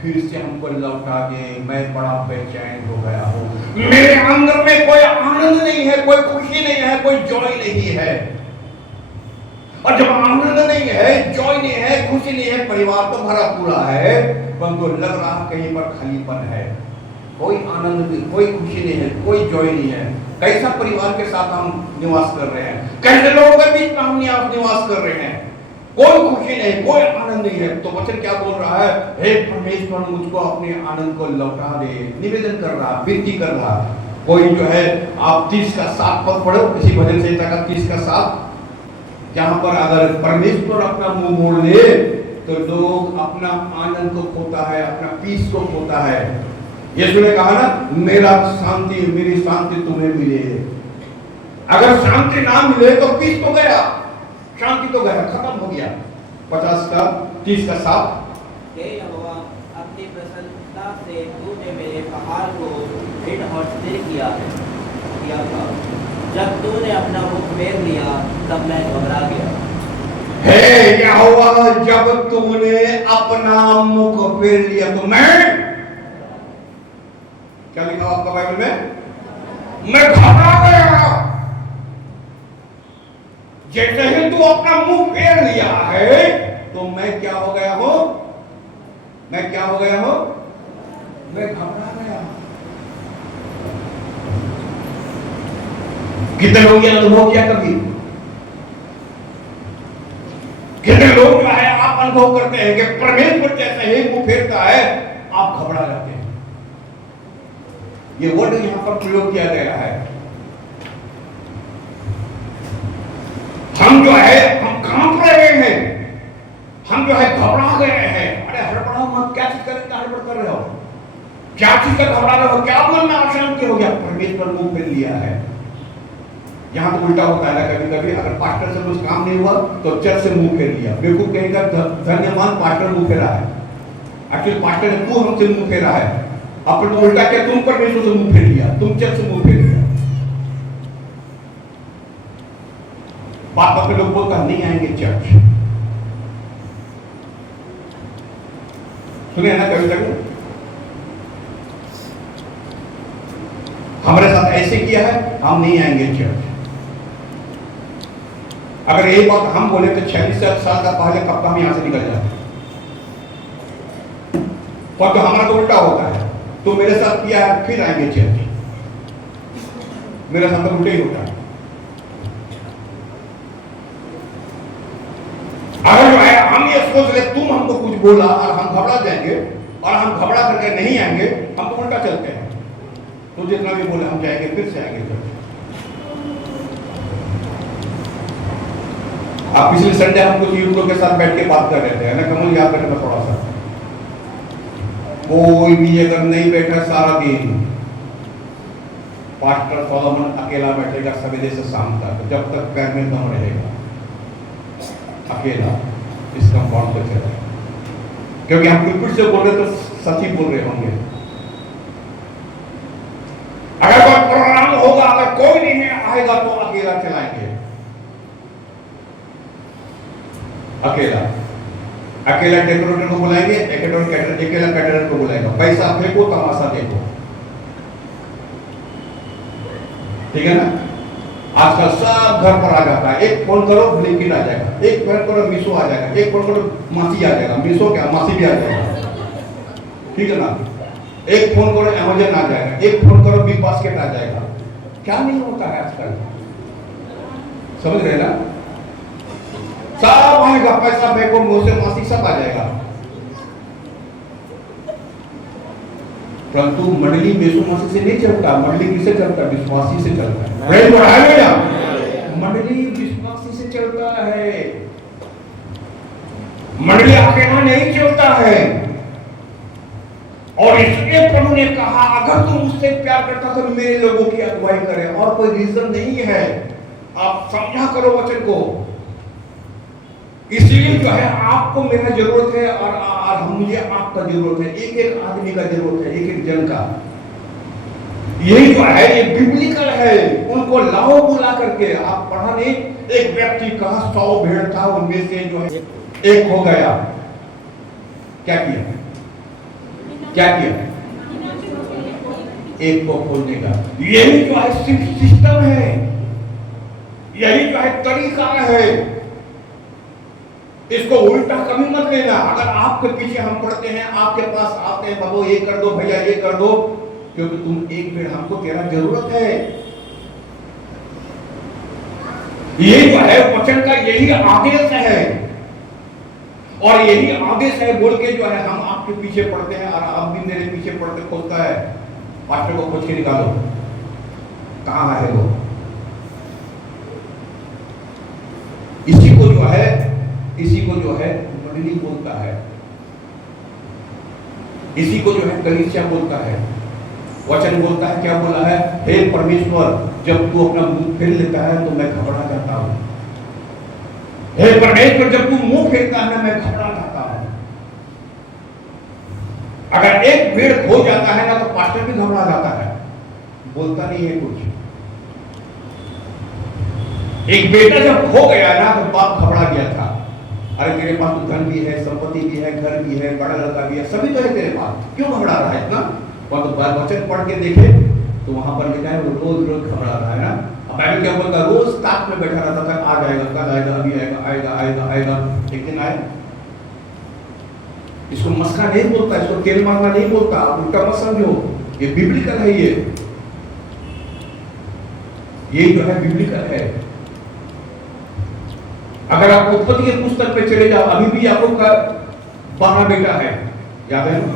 फिर से हमको लौटा दे। मैं बड़ा बेचैन हो गया हूं, मेरे अंदर में कोई आनंद नहीं है, कोई खुशी नहीं है, कोई जॉय नहीं है। और जब आनंद नहीं है, जॉय नहीं है, खुशी नहीं है, परिवार तो भरा पूरा है, परंतु लग रहा कहीं पर खालीपन है, कोई आनंद नहीं, कोई खुशी नहीं है, कोई जॉय नहीं है। कैसा परिवार के साथ हम निवास कर रहे हैं, कैसे लोगों के बीच में हम निवास कर रहे हैं, कोई खुशी नहीं, कोई आनंद नहीं है। तो वचन क्या बोल रहा है? हे परमेश्वर, मुझको अपने आनंद को लौटा दे। निवेदन कर रहा, विनती कर रहा। कोई जो है आप 30 का 7 पद पढ़ो, इसी भजन संहिता का 30 का 7, जहां पर अगर परमेश्वर अपना मुंह मोड़ ले तो लोग अपना आनंद को खोता है, अपना पीस को खोता है। यीशु ने कहा ना, मेरा शांति, मेरी शांति तुम्हें मिले। अगर शांति ना मिले तो पीस तो गया, शांति तो गया, खत्म हो गया। 50 का 30 का 7, हे यहोवा, अपनी प्रसन्नता से तूने मेरे पहाड़ को दृढ़ और स्थिर किया था। जब तूने अपना मुख फेर लिया तब मैं घबरा गया। हे यहोवा, जब तूने अपना मुख फेर लिया तो मैं, क्या लिखा आपका बाइबल में? मैं घबरा गया। जैसे ही तू अपना मुंह फेर लिया है तो मैं क्या हो गया हो? मैं क्या हो गया हो? मैं घबरा गया। कितने लोग ये अनुभव किया कभी? कितने लोग जो है आप अनुभव करते हैं कि परमेश्वर जैसे ही मुंह फेरता है आप घबरा जाते हैं। ये वर्ड यहां पर प्रयोग किया गया है। हम जो है हम कांप रहे हैं, हम जो है घबरा गए हैं। अरे हड़बड़ाओ मत, क्या चीज करने का हड़बड़ कर रहे हो? क्या चीज का घबरा रहे हो? क्या मन में अशांति हो गया? परमेश्वर मुंह फेर लिया है। यहां तो उल्टा होता है कभी कभी, अगर पास्टर से कुछ काम नहीं हुआ तो चर्च से मुंह फेर लिया। बेवकूफ कहेगा धन्यवाद पास्टर मुंह फेरा है। एक्चुअली पास्टर ने तू हमसे मुंह फेरा है, अपन तो उल्टा किया, तुम परमेश्वर से मुंह फेर लिया, तुम चर्च से मुंह फेर लिया। बात बात में लोग बोलता नहीं आएंगे चर्च, सुने ना कभी तक हमारे साथ ऐसे किया है, हम नहीं आएंगे चर्च। अगर यही बात हम बोले तो 46 साल का पहले कब का हम यहां से निकल जाते। पर तो हमारा तो उल्टा होता है, तो मेरे साथ किया है फिर आएंगे चर्च, मेरे साथ तो उल्टा ही होता है। अगर जो है हम ये सोच रहे तुम हमको कुछ बोला और हम घबरा जाएंगे और हम घबरा करके नहीं आएंगे, हम तो उल्टा चलते हैं। तो जितना भी बोले हम जाएंगे, फिर से आएंगे चर्च। आप पिछले संडे हम कुछ युवकों के साथ बैठ के बात कर रहे थे ना, कमल याद रखना थोड़ा सा। कोई भी अगर नहीं बैठा सारा दिन, पास्टर सोलोमन अकेला बैठेगा सवेरे से शाम तक, जब तक पैर में दम रहेगा, अकेला इस कंपाउंड पे चलेगा। क्योंकि हम पुलपिट से बोल रहे तो सच ही बोल रहे होंगे। अगर कोई प्रोग्राम होगा, अगर कोई नहीं आएगा तो अकेला चलाएंगे, अकेला अकेला डेकोरेटर को बुलाएंगे, अकेला कैटरर को बुलाएगा, पैसा फेंको तमाशा देखो, ठीक है ना। आजकल सब घर पर आ जाता है, एक फोन करो ब्लिंकिट आ जाएगा, एक फोन करो मीशो आ जाएगा, एक फोन करो मासी आ जाएगा, मीशो क्या मासी भी आ जाएगा, ठीक है ना। एक फोन करो अमेजन आ जाएगा, एक फोन करो बिग बास्केट आ जाएगा। क्या नहीं होता है आजकल, समझ रहे ना। सब आएगा, पैसा फेंको मुंह से मासी सब आ जाएगा। परंतु मंडली यीशु मसीह से नहीं चलता, मंडली किससे चलता? विश्वासी से चलता है। मंडली विश्वासी से चलता है, मंडली अकेला नहीं चलता है। और इसलिए प्रभु ने कहा अगर तुम मुझसे प्यार करता तो मेरे लोगों की अगुवाई करे, और कोई रीजन नहीं है। आप समझा करो वचन को। इसलिए जो है आपको मेरा जरूरत है और मुझे आपका जरूरत है, एक एक आदमी का जरूरत है, एक एक जन का। यही जो है ये बिब्लिकल है। उनको लाओ बुला करके, आप पढ़ा नहीं, एक व्यक्ति का 100 भेड़ था, उनमें से जो है एक हो गया। क्या किया? क्या किया? एक को खोलने का। यही जो है सिस्टम है, यही जो है तरीका है। इसको उल्टा कभी मत लेना। अगर आपके पीछे हम पढ़ते हैं, आपके पास आते हैं, बाबू ये कर दो भैया, ये कर दो, क्योंकि तुम एक पेड़, हमको तेरा जरूरत है। ये जो है वचन का यही आदेश है, और यही आदेश है बोल के जो है हम आपके पीछे पढ़ते हैं, और आप भी मेरे पीछे पढ़ते खोजता है। पास्टर को खोज के निकालो, कहां है वो? इसी को जो है मंडली बोलता है, इसी को जो है कलीसिया बोलता है। वचन बोलता है, क्या बोला है? हे परमेश्वर, जब तू अपना मुंह फेर लेता है तो मैं घबरा जाता हूं। हे परमेश्वर, जब तू मुंह फेरता है मैं घबरा जाता हूं। अगर एक भेड़ खो जाता है ना तो पास्टर भी घबरा जाता है, बोलता नहीं है कुछ। एक बेटा जब खो गया ना तो बाप घबरा गया था। अरे तेरे पास तो धन भी है, संपत्ति भी है, घर भी है, बड़ा लड़का भी है, सभी तो है तेरे पास, क्यों घबरा रहा है इतना? वहां तो वचन पढ़ के देखे तो वहां पर लिखा है वो रोज रोज घबरा रहा है ना। अब बाइबल क्या बोलता है? रोज ताक में बैठा रहता था, आ जाएगा, कल आएगा, अभी आएगा, आएगा आएगा आएगा, एक दिन आए। इसको मस्का नहीं बोलता, इसको तेल मारना नहीं बोलता, उल्टा मत समझो, ये बिब्लिकल है। ये ये जो है बिब्लिकल है। अगर आप उत्पत्ति के पुस्तक पे चले जाओ, अभी भी याकूब का 12 बेटा है, याद है ना?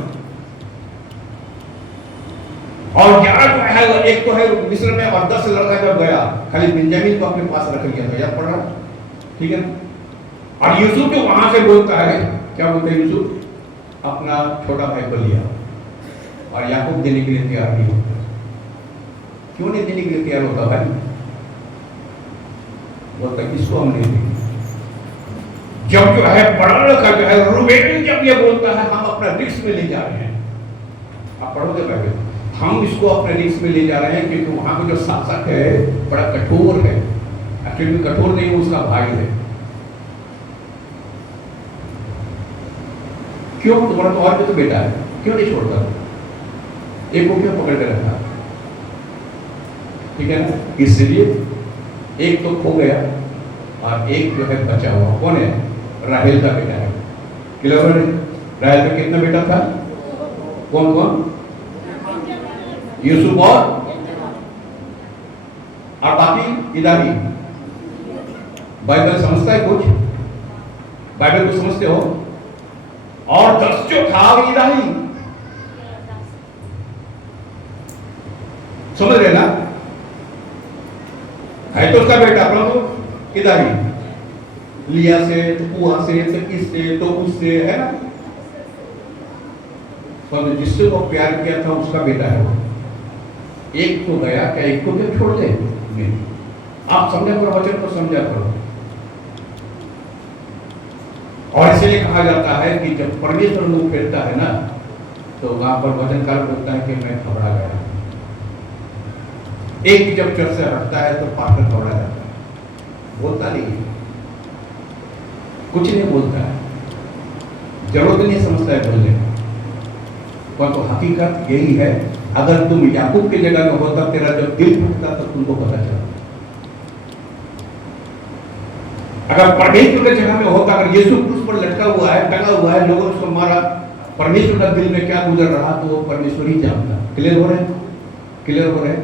और 11 जो है, एक तो है मिस्र में, और 10 लड़का जब गया, खाली बेंजामिन को अपने पास रख लिया था, याद पड़ रहा? ठीक है। और यूसुफ जो वहां से बोलता है, क्या बोलते हैं यूसुफ? अपना छोटा भाई को लिया, और याकूब देने के लिए तैयार नहीं होता। क्यों नहीं देने के लिए तैयार होता भाई? बोलता किसको हम नहीं देंगे। जब जो है बड़ा लड़का जो है रूबेन, जब ये बोलता है हम अपना रिस्क में ले जा रहे हैं, आप पढ़ोगे पहले, हम इसको अपने रिस्क में ले जा रहे हैं, क्योंकि वहां का जो शासक है बड़ा कठोर है। एक्चुअली कठोर नहीं, उसका भाई है। क्यों? तुम्हारा तो और भी तो बेटा है, क्यों नहीं छोड़ता? एक को क्यों पकड़ के रखा? ठीक है ना? इसलिए एक तो खो गया और एक जो है बचा हुआ। कौन है? राहेल का बेटा है। क्लियर है? राहेल का कितना बेटा था? कौन कौन? यूसुफ और बाकी इदाही। बाइबल समझता है कुछ? बाइबल को समझते हो? और 10 जो था इदाही, समझ रहे ना? है तो उसका बेटा, प्रभु इदाही, लिया से, तो पुआ से, तो इससे, तो उससे, है ना? तो जिससे वो प्यार किया था उसका बेटा है वो। एक तो गया, क्या एक को क्यों छोड़ दे? आप समझा करो, वचन को समझा करो। और इसलिए कहा जाता है कि जब परमेश्वर मुंह फेरता है ना, तो वहां पर वचनकार बोलता है कि मैं घबरा गया। एक जब चर्च से हटता है तो पास्टर घबरा जाता है, बोलता नहीं है, कुछ नहीं बोलता है, जरूरत नहीं समझता है बोलने का। पर तो हकीकत यही है, अगर तुम याकूब की जगह में होता, तेरा जब दिल फटता तो तुमको पता चलता। अगर परमेश्वर की जगह में होता, अगर यीशु क्रूस पर लटका हुआ है, टंगा हुआ है, लोगों ने उसको मारा, परमेश्वर का दिल में क्या गुजर रहा, तो वो परमेश्वर ही जानता। क्लियर हो रहे? क्लियर हो रहे?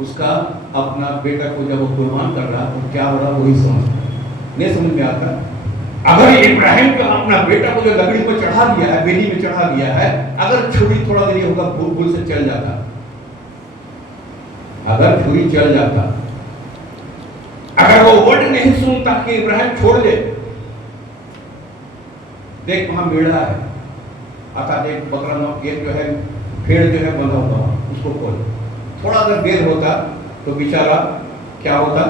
उसका अपना बेटा को जब वो कुर्बान कर रहा तो क्या हो रहा वही समझ नहीं समझ में आता। अगर इब्राहिम का अपना बेटा को जो लकड़ी पर चढ़ा दिया है, बेली में चढ़ा दिया है, अगर छुरी थोड़ा देरी होगा भूल से चल जाता, अगर छुरी चल जाता, अगर वो वर्ड नहीं सुनता कि इब्राहिम छोड़ दे, देख वहां मेढ़ा है, अर्थात एक बकरा एक जो है भेड़ जो है बंधा हुआ, उसको खोल, थोड़ा अगर देर होता तो बेचारा क्या होता,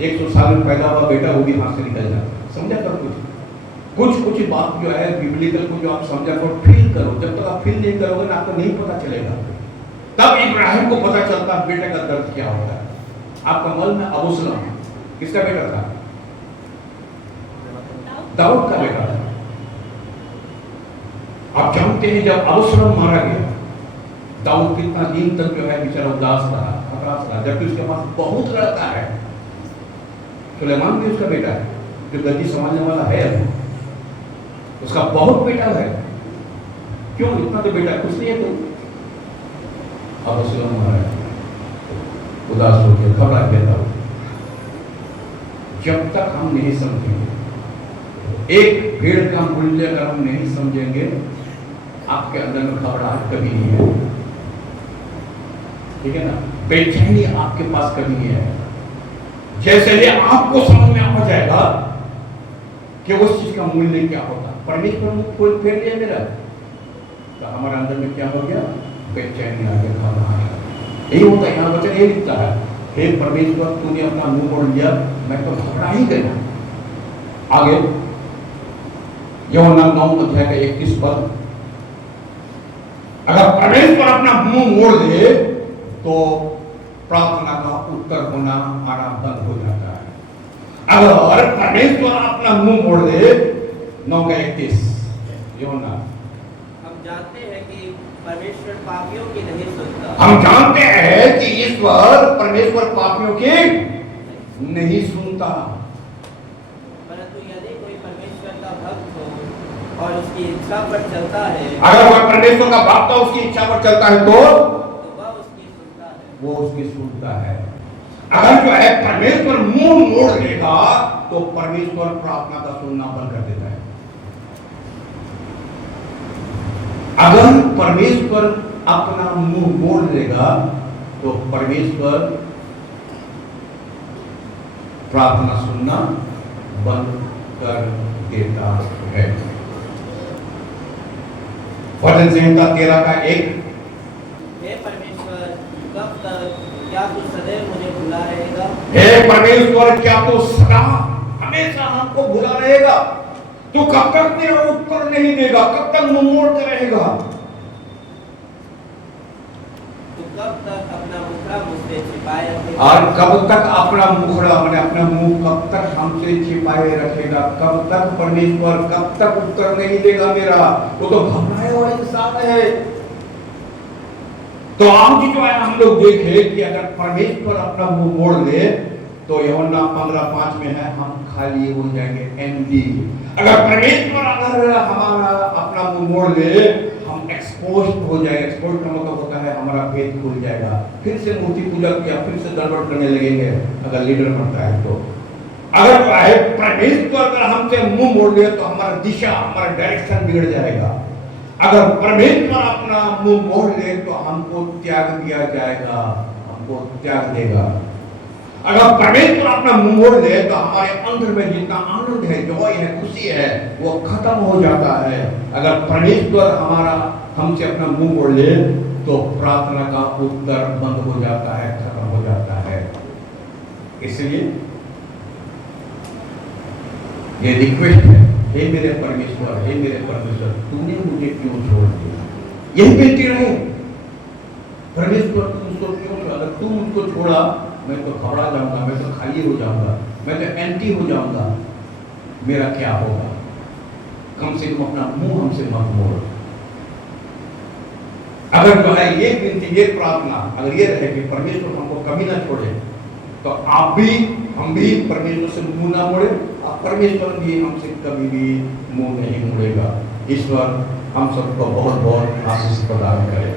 100 साल में पैदा हुआ बेटा वो भी हाथ से निकल जाता। समझा करो कुछ बात जो है बिब्लिकल को जो आप समझा करो, फील करो। जब तक आप फील नहीं करोगे ना, आपको नहीं पता चलेगा। तब इब्राहिम को पता चलता बेटे का दर्द क्या होता है। आपका मल में अबूसलम किसका बेटा था? दाऊद का बेटा था। आप जानते हैं जब अबूसलम मारा गया, दाऊद कितना दिन तक जो है बेचारा उदास रहा, हताश रहा, जबकि उसके पास बहुत लड़का है। सुलेमान भी उसका बेटा है, जो गद्दी संभालने वाला है, उसका बहुत बेटा है। क्यों इतना तो बेटा कुछ नहीं है तो अबूसलम मारा, उदास हो गया, घबरा गया। जब तक हम नहीं समझेंगे, एक भेड़ का मूल्य अगर हम नहीं समझेंगे, आपके अंदर में घबराहट कभी नहीं है, ठीक है ना? बेचैनी आपके पास कभी नहीं है। जैसे ही आपको समझ में आ जाएगा कि उस चीज का मूल्य क्या होता, परमेश्वर मुझ को फेर लिया मेरा, तो हमारे अंदर में क्या हो गया? बेचैनी आ गया, घबराहट। यही होता है, यहाँ वचन यही लिखता है, हे परमेश्वर तूने अपना मुंह मोड़ लिया, मैं तो घबरा ही गया। आगे यूहन्ना 9 अध्याय का 31 पद, अगर परमेश्वर अपना मुंह मोड़ दे तो प्रार्थना का उत्तर होना आना बंद हो जाता है। अगर परमेश्वर अपना मुंह मोड़ दे, 9 का 31 यूहन्ना, हम जानते हैं कि परमेश्वर पापियों की नहीं सुनता। हम जानते हैं कि ईश्वर परमेश्वर पापियों की नहीं सुनता। परंतु यदि कोई परमेश्वर का भक्त हो और उसकी इच्छा पर चलता है, अगर वह परमेश्वर का भक्त उसकी इच्छा पर चलता है तो वह उसकी सुनता है। वो उसकी सुनता है। अगर जो है परमेश्वर मुंह मोड़ लेगा तो परमेश्वर प्रार्थना का सुनना बंद कर देता है। अगर परमेश्वर अपना मुंह मोड़ लेगा तो परमेश्वर प्रार्थना सुनना बंद कर देता है। भजन संहिता 13:1। हे परमेश्वर, कब तक? क्या तू सदैव मुझे भुला रहेगा? हे परमेश्वर, क्या तू सदा हमेशा हमको भुला रहेगा? तू कब तक मेरा उत्तर नहीं देगा? कब तक मुंह मोड़ते रहेगा? तू कब तक अपना मुखड़ा मुझसे छिपाए रखेगा? और कब तक अपना मुखड़ा मैंने अपना मुंह कब तक हमसे छिपाए रखेगा? कब तक परमेश्वर कब तक उत्तर नहीं देगा मेरा? वो तो घबराए हुआ इंसान है। तो आज जो है हम लोग देखे कि अगर परमेश्वर अपना मुंह मोड़ ले तो यूहन्ना 15:5 में है, हम खाली हो जाएंगे, एम्प्टी। अगर परमेश्वर अगर हमारा अपना मुंह मोड़ ले, हम एक्सपोज हो जाएंगे। एक्सपोज का मतलब होता है हमारा फेथ खुल जाएगा, फिर से मूर्ति पूजा किया, फिर से गड़बड़ करने लगेंगे अगर लीडर बनता है तो। अगर परमेश्वर अगर हमसे मुंह मोड़ ले तो हमारा दिशा, हमारा डायरेक्शन बिगड़ जाएगा। अगर परमेश्वर अपना मुंह मोड़ ले तो हमको त्याग दिया जाएगा, हमको त्याग देगा। अगर परमेश्वर अपना मुंह मोड़ ले तो हमारे अंदर में जितना आनंद है, जॉय है, खुशी है, वो खत्म हो जाता है। अगर परमेश्वर हमारा हमसे अपना मुंह मोड़ ले तो प्रार्थना का उत्तर बंद हो जाता है, खत्म हो जाता है। इसलिए ये रिक्वेस्ट है, हे मेरे परमेश्वर, हे मेरे परमेश्वर, तूने मुझे क्यों छोड़ दिया? यही बेनती रहे, परमेश्वर तुम मुझको क्यों छोड़ा? अगर तू मुझको छोड़ा मैं तो घबरा जाऊंगा, मैं तो खाली हो जाऊंगा, मैं तो एंटी हो जाऊंगा, मेरा क्या होगा? कम से कम अपना मुंह हमसे मत मोड़। अगर जो है ये विनती, ये प्रार्थना अगर ये रहे कि परमेश्वर हमको कभी ना छोड़े, तो आप भी हम भी परमेश्वर से मुंह ना मोड़े और परमेश्वर भी हमसे कभी भी मुंह नहीं मोड़ेगा। ईश्वर हम सबको बहुत बहुत आशीष प्रदान करे।